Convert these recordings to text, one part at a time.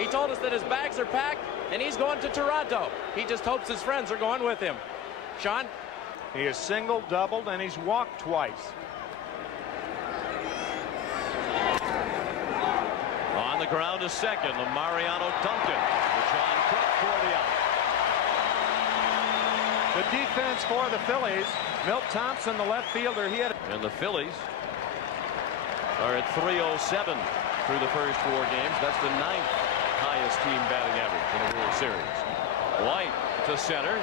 He told us that his bags are packed and he's going to Toronto. He just hopes his friends are going with him. Sean? He has singled, doubled, and he's walked twice. On the ground is second, Mariano Duncan. John Kruk for the out. The defense for the Phillies. Milt Thompson, the left fielder, he had. And the Phillies are at .307 through the first 4 games. That's the 9th highest team batting average in the World Series. White to center,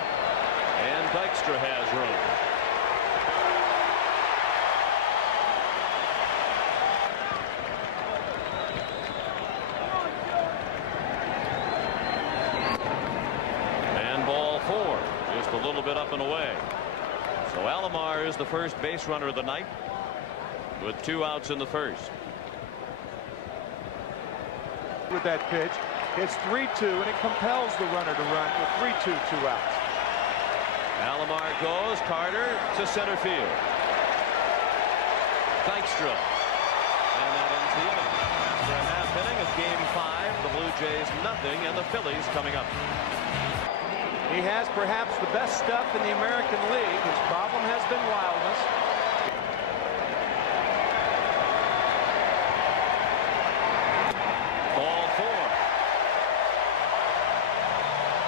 and Dykstra has room. And ball 4, just a little bit up and away. So Alomar is the first base runner of the night with 2 outs in the first. With that pitch, it's 3-2, and it compels the runner to run with 3-2, 2 outs. Alomar goes, Carter to center field. Dykstra. And that ends the inning. After a half inning of Game 5, the Blue Jays nothing, and the Phillies coming up. He has perhaps the best stuff in the American League. His problem has been wildness.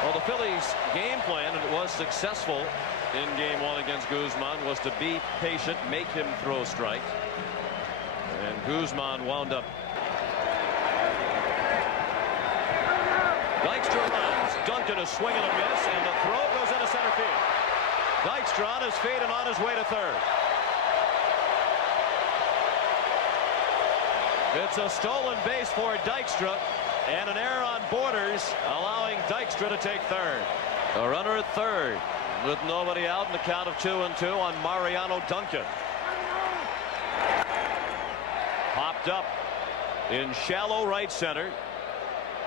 Well, the Phillies' game plan, and it was successful in Game 1 against Guzman, was to be patient, make him throw strikes. And Guzman wound up. Dykstra runs. Duncan is swinging a miss, and the throw goes into center field. Dykstra on his feet and on his way to third. It's a stolen base for Dykstra. And an error on Borders, allowing Dykstra to take third. A runner at third with nobody out in the count of 2-2 on Mariano Duncan. Popped up in shallow right center.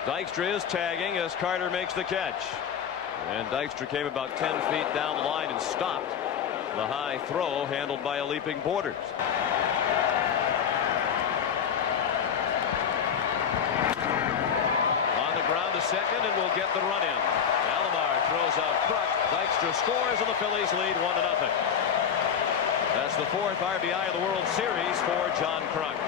Dykstra is tagging as Carter makes the catch. And Dykstra came about 10 feet down the line and stopped the high throw handled by a leaping Borders. Second, and will get the run in. Alomar throws out Kruk. Dykstra scores, and the Phillies lead 1-0. That's the 4th RBI of the World Series for John Kruk.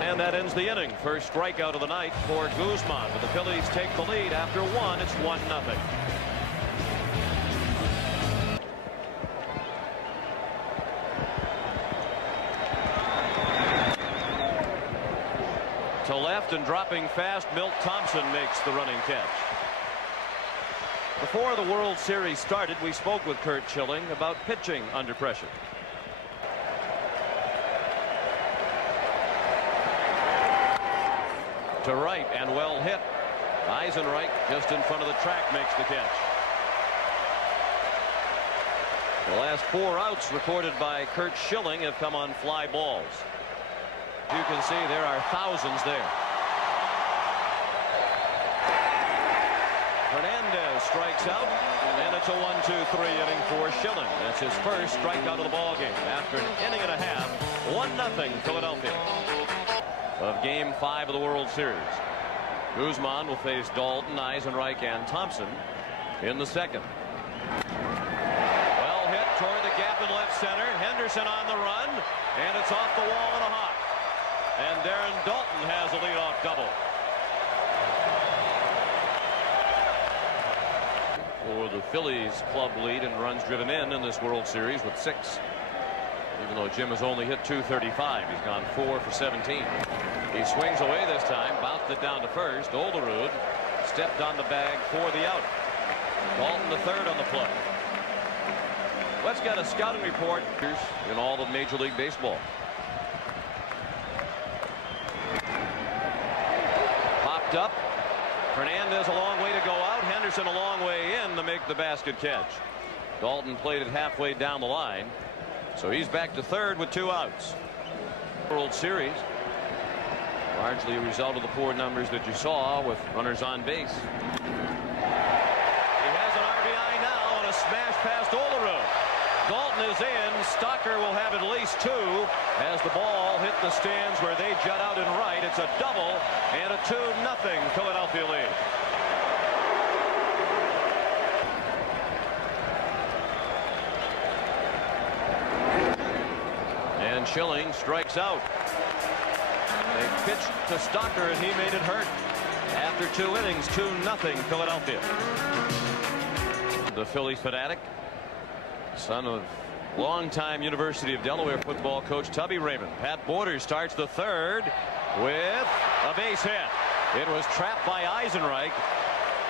And that ends the inning. First strikeout of the night for Guzman. But the Phillies take the lead after 1. It's 1-0. To left and dropping fast, Milt Thompson makes the running catch. Before the World Series started, we spoke with Curt Schilling about pitching under pressure. To right and well hit. Eisenreich just in front of the track makes the catch. The last 4 outs recorded by Curt Schilling have come on fly balls. You can see there are thousands there. Hernandez strikes out, and it's a 1-2-3 inning for Schilling. That's his first strikeout of the ball game after an inning and a half. 1-0 Philadelphia of Game 5 of the World Series. Guzman will face Dalton, Eisenreich, and Thompson in the second. Well hit toward the gap in left center. Henderson on the run, and it's off the wall and a hop. And Darren Dalton has a leadoff double. For the Phillies, club lead in runs driven in this World Series with 6. Even though Jim has only hit .235, he's gone 4 for 17. He swings away this time, bounced it down to first. Olderud stepped on the bag for the out. Dalton the third on the play. Let's get a scouting report in all of Major League Baseball. Popped up. Hernandez a long way to go out. Henderson a long way in to make the basket catch. Dalton played it halfway down the line. So he's back to third with 2 outs. World Series. Largely a result of the poor numbers that you saw with runners on base. He has an RBI now on a smash past Olerud. Dalton is in. Stocker will have at least 2 as the ball hit the stands where they jut out in right. It's a double and a 2-0 Philadelphia lead. And Schilling strikes out. They pitched to Stocker and he made it hurt. After 2 innings, 2-0 Philadelphia. The Phillies fanatic, son of longtime University of Delaware football coach Tubby Raymond. Pat Borders starts the 3rd with a base hit. It was trapped by Eisenreich,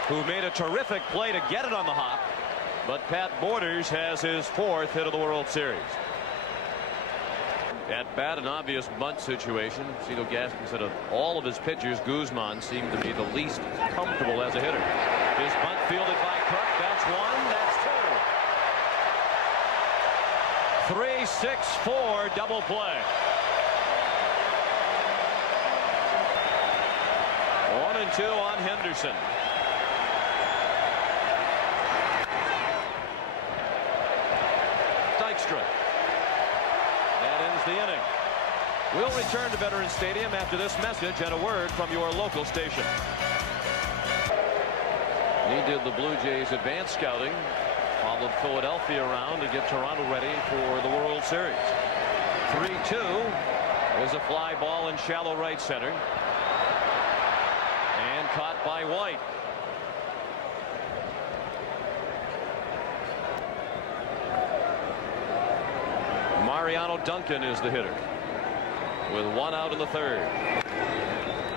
who made a terrific play to get it on the hop. But Pat Borders has his 4th hit of the World Series. At bat, an obvious bunt situation. Cito Gaston said of all of his pitchers, Guzman seemed to be the least comfortable as a hitter. His bunt fielded by Kirk. That's 1. That's 2. 3-6-4 double play. 1-2 on Henderson. Dykstra. That ends the inning. We'll return to Veterans Stadium after this message and a word from your local station. He did the Blue Jays advanced scouting, followed Philadelphia around to get Toronto ready for the World Series. 3-2 is a fly ball in shallow right center. And caught by White. Mariano Duncan is the hitter with 1 out in the 3rd.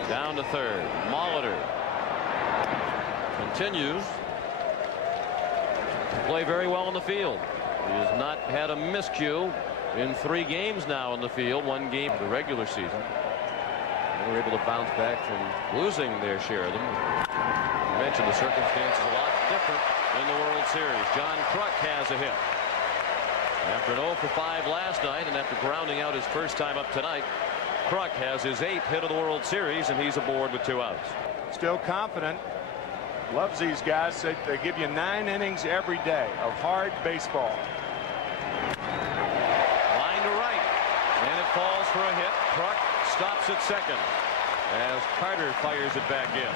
Down to 3rd. Molitor continues to play very well in the field. He has not had a miscue in 3 games now in the field. 1 game the regular season. They were able to bounce back from losing their share of them. You mentioned the circumstances a lot different in the World Series. John Kruk has a hit. After an 0 for 5 last night and after grounding out his first time up tonight, Kruk has his 8th hit of the World Series and he's aboard with 2 outs. Still confident. Loves these guys. They give you 9 innings every day of hard baseball. Line to right. And it falls for a hit. Kruk stops at second as Carter fires it back in.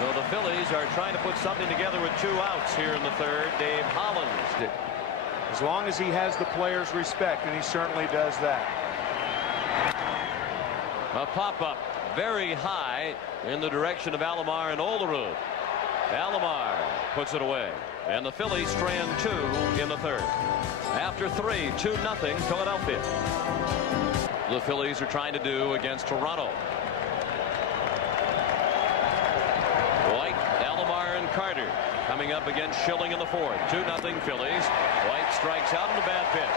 So the Phillies are trying to put something together with 2 outs here in the 3rd. Dave Hollins. As long as he has the players' respect, and he certainly does that. A pop-up very high in the direction of Alomar and Olerud. Alomar puts it away, and the Phillies strand 2 in the 3rd. After 3, 2-0 Philadelphia. The Phillies are trying to do against Toronto. White, Alomar, and Carter coming up against Schilling in the 4th. 2-0 Phillies. White strikes out in a bad pitch.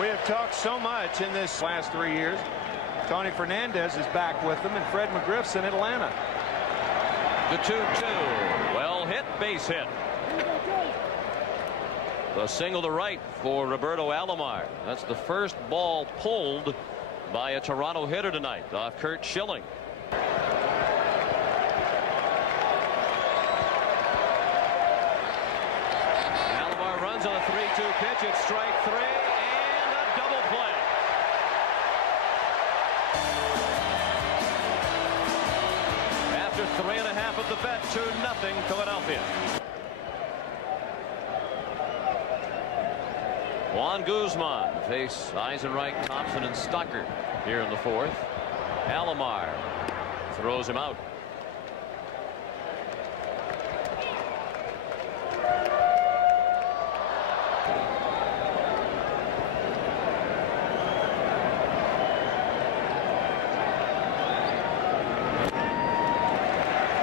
We have talked so much in this last 3 years. Tony Fernandez is back with them, and Fred McGriff's in Atlanta. The 2-2. Well hit, base hit. The single to right for Roberto Alomar. That's the first ball pulled by a Toronto hitter tonight off Curt Schilling. Alomar runs on a 3-2 pitch. It's strike 3 and a double play. After 3.5 of the bet, 2-0 Philadelphia. Juan Guzman face Eisenreich, Thompson, and Stocker here in the 4th. Alomar throws him out.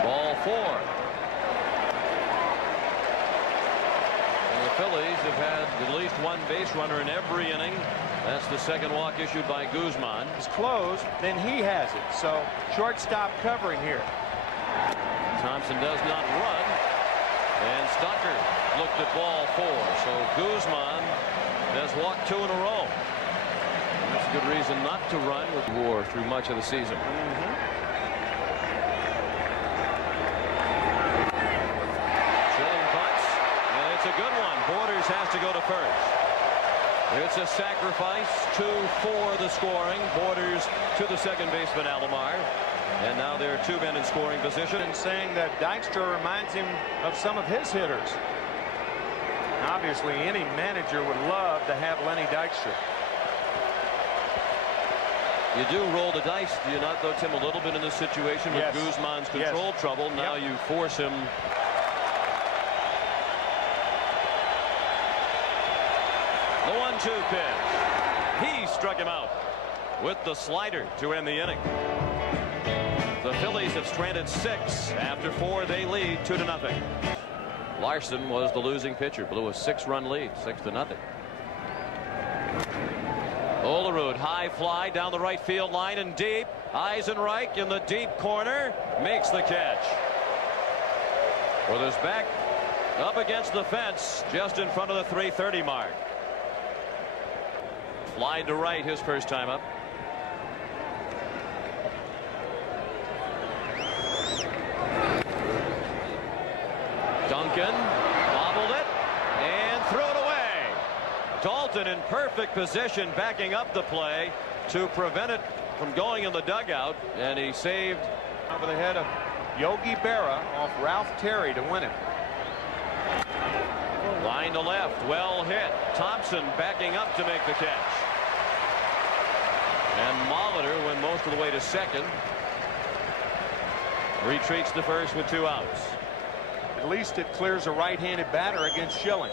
Ball 4. Phillies have had at least 1 base runner in every inning. That's the 2nd walk issued by Guzman. It's closed, then he has it. So shortstop covering here. Thompson does not run, and Stocker looked at ball 4. So Guzman has walked 2 in a row. That's a good reason not to run with WAR through much of the season. the first. It's a sacrifice. 2-4 the scoring. Borders to the second baseman Alomar. And now there are 2 men in scoring position. And saying that Dykstra reminds him of some of his hitters. Obviously, any manager would love to have Lenny Dykstra. You do roll the dice, do you not, though, Tim, a little bit in this situation with Yes. Guzman's control trouble. Now you force him. The 1-2 pitch. He struck him out with the slider to end the inning. The Phillies have stranded 6. After 4, they lead 2-0. Larson was the losing pitcher. Blew a 6-run lead, 6-0. Olerud, high fly down the right field line and deep. Eisenreich in the deep corner makes the catch. With his back up against the fence just in front of the 330 mark. Fly to right his first time up. Duncan bobbled it and threw it away. Dalton in perfect position backing up the play to prevent it from going in the dugout, and he saved Over the head of Yogi Berra off Ralph Terry to win it. line to left, well hit. Thompson backing up to make the catch, and Molitor went most of the way to second. Retreats to first with 2 outs. At least it clears a right-handed batter against Schilling.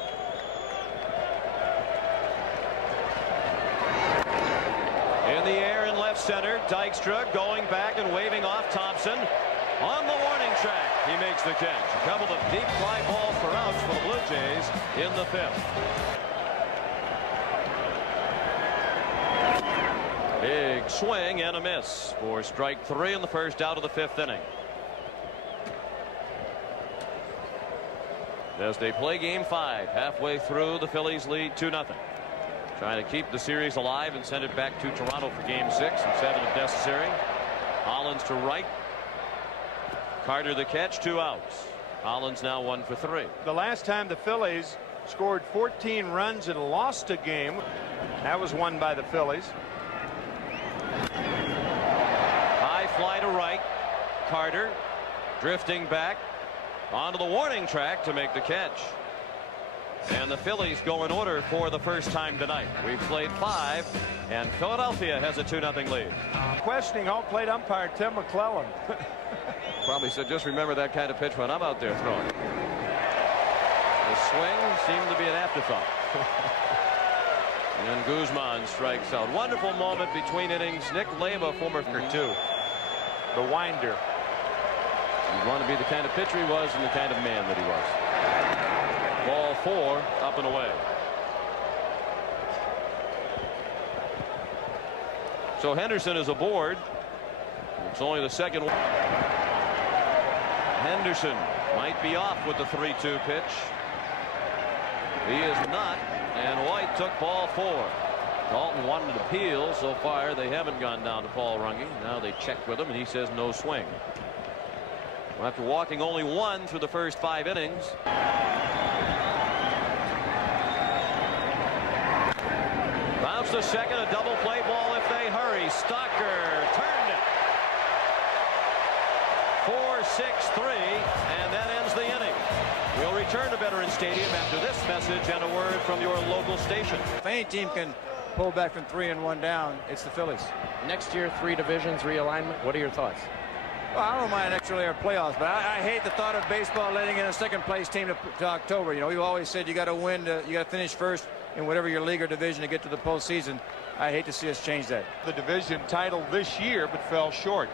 In the air in left center, Dykstra going back and waving off Thompson. On the warning track, he makes the catch. A couple of deep fly balls for outs for the Blue Jays in the 5th. Big swing and a miss for strike 3 in the first out of the 5th inning. As they play game 5, halfway through, the Phillies lead 2-0. Trying to keep the series alive and send it back to Toronto for game 6 and 7 if necessary. Hollins to right. Carter the catch, 2 outs. Hollins now 1 for 3. The last time the Phillies scored 14 runs and lost a game, that was won by the Phillies. High fly to right. Carter drifting back onto the warning track to make the catch. And the Phillies go in order for the first time tonight. We've played 5, and Philadelphia has a 2-0 lead. Questioning home plate umpire Tim McClellan. Probably said, just remember that kind of pitch when I'm out there throwing. The swing seemed to be an afterthought. And Guzman strikes out. Wonderful moment between innings. Nick Leyba, former Two. The winder. You want to be the kind of pitcher he was and the kind of man that he was. Ball 4 up and away. So Henderson is aboard. It's only the second one. Henderson might be off with the 3-2 pitch. He is not, and White took ball 4. Dalton wanted to appeal. So far they haven't gone down to Paul Runge. Now they check with him and he says no swing. After walking only 1 through the first 5 innings. Bounce to second, a double play ball if they hurry. Stocker turned it. 4-6-3, and that ends the inning. We'll return to Veterans Stadium after this message and a word from your local station. If any team can pull back from 3 and 1 down, it's the Phillies. Next year, 3 divisions realignment. What are your thoughts? Well, I don't mind extra layer playoffs, but I hate the thought of baseball letting in a second place team to October. You know, we've always said you got to win, you got to finish first in whatever your league or division to get to the postseason. I hate to see us change that. The division title this year, but fell short.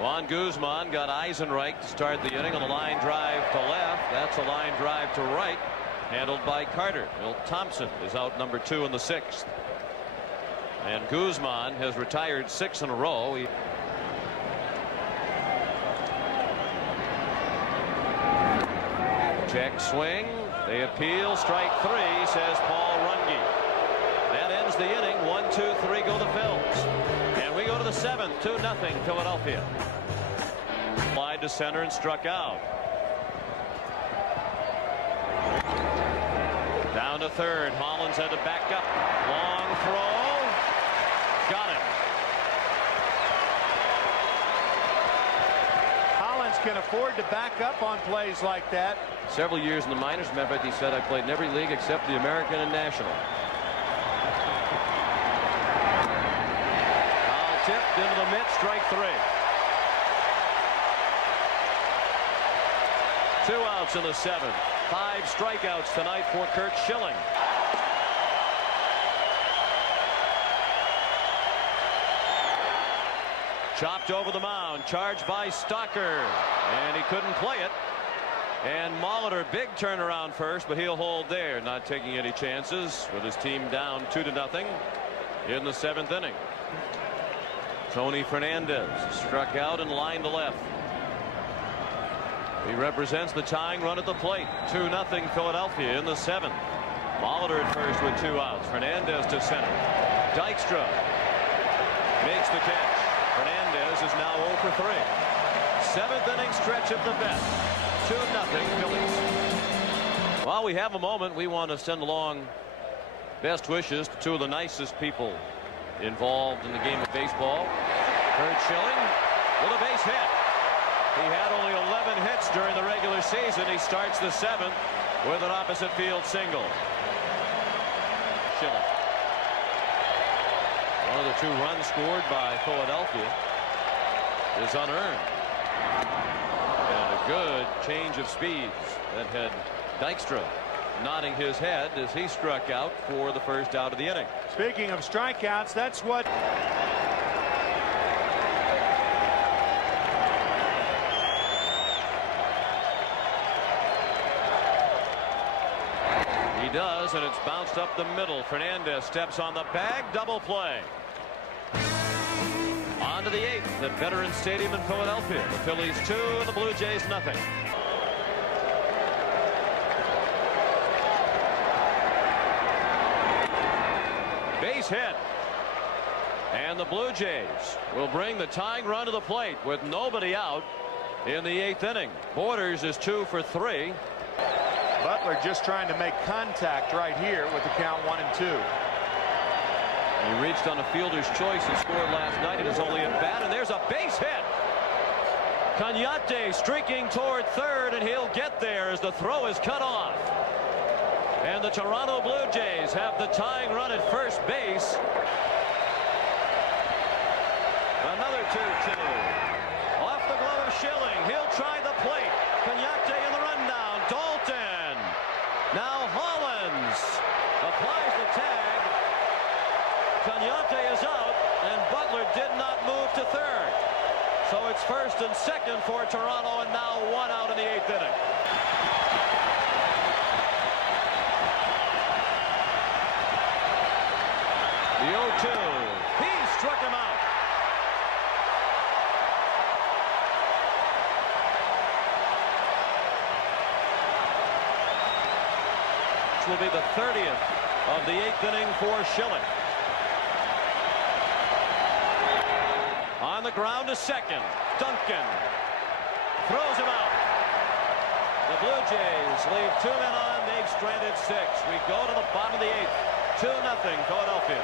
Juan Guzman got Eisenreich to start the inning on a line drive to left. That's a line drive to right, handled by Carter. Milt Thompson is out number 2 in the 6th. And Guzman has retired 6 in a row. Check swing. They appeal. Strike 3, says Paul Runge. That ends the inning. 1-2-3 go the Phils. And we go to the 7th. 2-0 Philadelphia. Slide to center and struck out. Down to to third. Hollins had to back up. Long throw. Got him. Hollins can afford to back up on plays like that. Several years in the minors. Matter of fact, he said, I played in every league except the American and National. Foul tipped into the mid, strike 3. 2 outs in the 7th. 5 strikeouts tonight for Curt Schilling. Chopped over the mound, charged by Stocker, and he couldn't play it. And Molitor, big turnaround first, but he'll hold there, not taking any chances with his team down 2-0 in the 7th inning. Tony Fernandez struck out and lined to left. He represents the tying run at the plate. 2-0 Philadelphia in the 7th. Molitor at first with 2 outs. Fernandez to center. Dykstra makes the catch. Fernandez is now 0 for 3. 7th inning stretch of the bet. 2-0 Phillies. While we have a moment, we want to send along best wishes to 2 of the nicest people involved in the game of baseball. Curt Schilling with a base hit. He had only 11 hits during the regular season. He starts the 7th with an opposite field single. Schilling. One of the 2 runs scored by Philadelphia is unearned. And a good change of speeds that had Dykstra nodding his head as he struck out for the first out of the inning. Speaking of strikeouts, that's what he does, and it's bounced up the middle. Fernandez steps on the bag. Double play. On to the 8th at Veterans Stadium in Philadelphia. The Phillies 2 and the Blue Jays nothing. Base hit. And the Blue Jays will bring the tying run to the plate with nobody out in the 8th inning. Borders is 2 for 3. Butler just trying to make contact right here with the count 1-2. He reached on a fielder's choice and scored last night. It is only at bat, and there's a base hit. Cañate streaking toward third, and he'll get there as the throw is cut off. And the Toronto Blue Jays have the tying run at first base. Another 2-2. Off the glove of Schilling. He'll try the plate. Cañate in the rundown. Dalton. Now Hollins applies the tag. Cañate is out, and Butler did not move to third. So it's first and second for Toronto, and now 1 out in the 8th inning. The 0-2. He struck him out. This will be the 30th of the 8th inning for Schilling. On the ground to second. Duncan throws him out. The Blue Jays leave 2 men on. They've stranded 6. We go to the bottom of the 8th. 2-0 Philadelphia.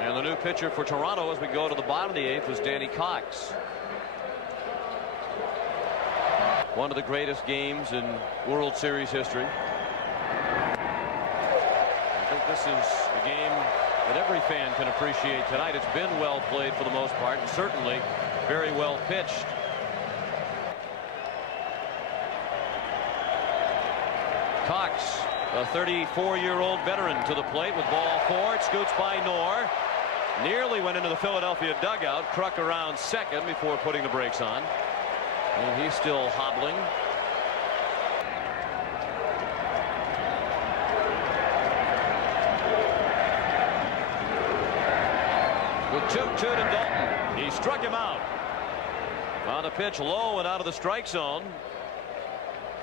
And the new pitcher for Toronto as we go to the bottom of the 8th is Danny Cox. One of the greatest games in World Series history. I think this is a game that every fan can appreciate tonight. It's been well played for the most part, and certainly very well pitched. Cox, a 34-year-old veteran, to the plate with ball 4. It scoots by Knorr. Nearly went into the Philadelphia dugout. Kruk around second before putting the brakes on. And he's still hobbling. With 2-2 to Dalton. He struck him out. On a pitch low and out of the strike zone.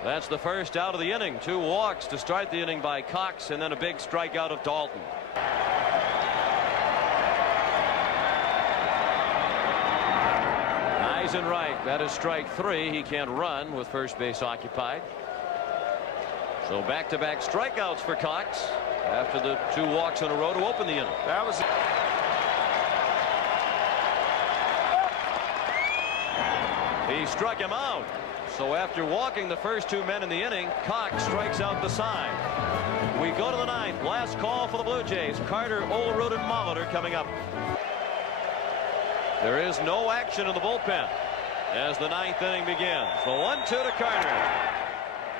That's the first out of the inning. 2 walks to start the inning by Cox, and then a big strikeout of Dalton. Eyes and right. That is strike 3. He can't run with first base occupied. So back-to-back strikeouts for Cox. after the 2 walks in a row to open the inning. That was. He struck him out. So after walking the first 2 men in the inning, Cox strikes out the side. We go to the 9th. Last call for the Blue Jays. Carter, Olerud, and Molitor coming up. There is no action in the bullpen as the 9th inning begins. The 1-2 to Carter.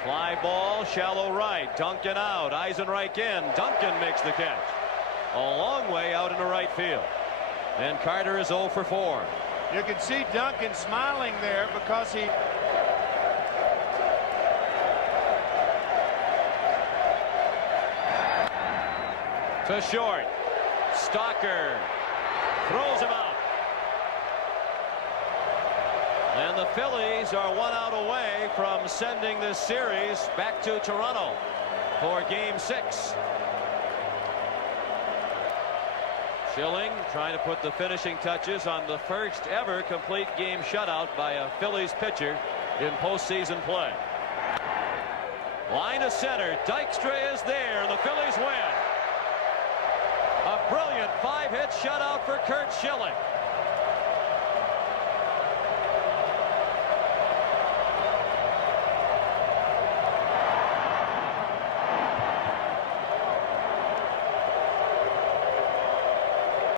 Fly ball, shallow right. Duncan out. Eisenreich in. Duncan makes the catch. A long way out into right field. And Carter is 0 for 4. You can see Duncan smiling there because he. To short. Stalker throws him out. And the Phillies are 1 out away from sending this series back to Toronto for Game 6. Schilling trying to put the finishing touches on the first ever complete game shutout by a Phillies pitcher in postseason play. Line to center. Dykstra is there, and the Phillies win. A brilliant 5-hit shutout for Curt Schilling.